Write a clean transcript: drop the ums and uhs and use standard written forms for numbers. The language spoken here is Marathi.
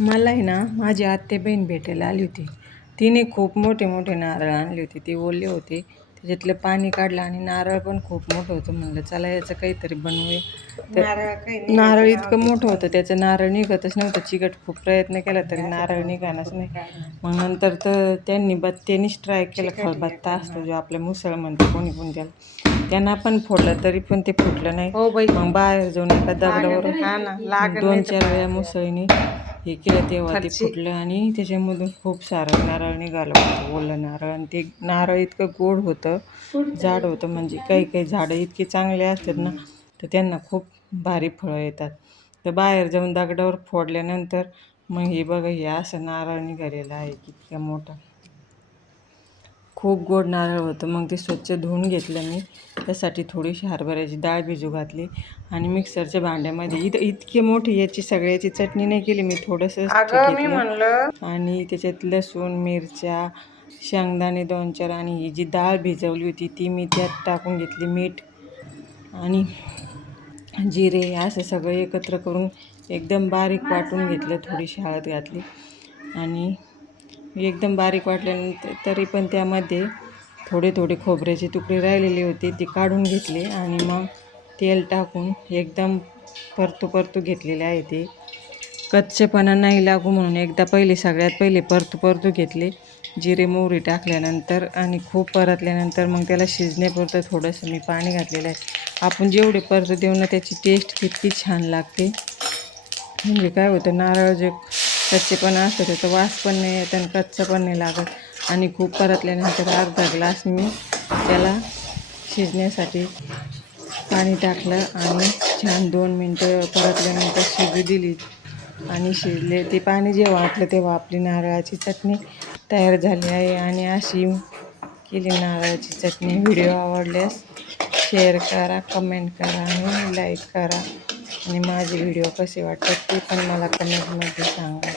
मला आहे ना माझी आत्ते बहीण भेटायला आली होती. तिने खूप मोठे मोठे नारळ आणले होते. ते ओले होते, त्याच्यातलं पाणी काढलं आणि नारळ पण खूप मोठं होतं. म्हणलं चला याचं काहीतरी बनवूया. तर नारळ इतकं मोठं होतं, त्याचं नारळ निघतच नव्हतं. चिकट खूप प्रयत्न केला तरी नारळ निघाणाच नाही. मग नंतर तर त्यांनी बत्त्यानीच ट्राय केलं. खलबत्ता असतो जो आपल्या मुसळ म्हणतो कोणी पण त्याला, त्यांना पण फोडलं तरी पण ते फुटलं नाही. मग बाहेर जाऊन एका दगडावर 2-4 वेळा मुसळीने हे केलं तेव्हा ते फुटलं आणि त्याच्यामधून खूप सारं नारळ निघालं होतं, ओलं नारळ. आणि ते नारळ इतकं गोड होतं, झाड होतं. म्हणजे काही काही झाडं इतके चांगले असतात ना, तर त्यांना खूप भारी फळं येतात. तर बाहेर जाऊन दगडावर फोडल्यानंतर मग हे बघा, हे असं नारळ निघालेलं आहे कितका मोठा. खूप गोड नारळ होतं. मग ते स्वच्छ धुवून घेतलं मी. त्यासाठी थोडीशी हरभऱ्याची डाळ भिजू घातली आणि मिक्सरच्या भांड्यामध्ये इतकी मोठी याची सगळ्याची चटणी नाही केली मी, थोडंसंच घेतलं आणि त्याच्यात लसूण, मिरच्या, शेंगदाणे 2-4 आणि ही जी डाळ भिजवली होती ती मी त्यात टाकून घेतली. मीठ आणि जिरे असं सगळं एकत्र करून एकदम बारीक वाटून घेतलं. थोडीशी हळद घातली आणि एकदम बारीक वाटल्यानंतर तरी पण त्यामध्ये थोडे थोडे खोबऱ्याचे तुकडे राहिलेले होते, ते काढून घेतले आणि मग तेल टाकून एकदम परतू घेतलेले आहे. ते कच्चेपणा नाही लागू म्हणून एकदा सगळ्यात पहिले परतू घेतले. जिरे मोहरी टाकल्यानंतर आणि खूप परतल्यानंतर मग त्याला शिजण्यापुरतं थोडंसं मी पाणी घातलेलं आहे. आपण जेवढे परतू देऊ ना त्याची टेस्ट तितकी छान लागते. म्हणजे काय होतं, नारळ जे कच्चेपणा असतं त्याचा वास पण नाही येत आणि कच्चं पण नाही लागत. आणि खूप परतल्यानंतर अर्धा ग्लास मी त्याला शिजण्यासाठी पाणी टाकलं आणि छान 2 मिनटं परतल्यानंतर शिजू दिली आणि शिजले. ते पाणी जेव्हा आटलं तेव्हा आपली नारळाची चटणी तयार झाली आहे. आणि अशी केली नारळाची चटणी. व्हिडिओ आवडल्यास शेअर करा, कमेंट करा आणि लाईक करा. आणि माझे व्हिडिओ कसे वाटतात ते पण मला कमेंटमध्ये सांगा.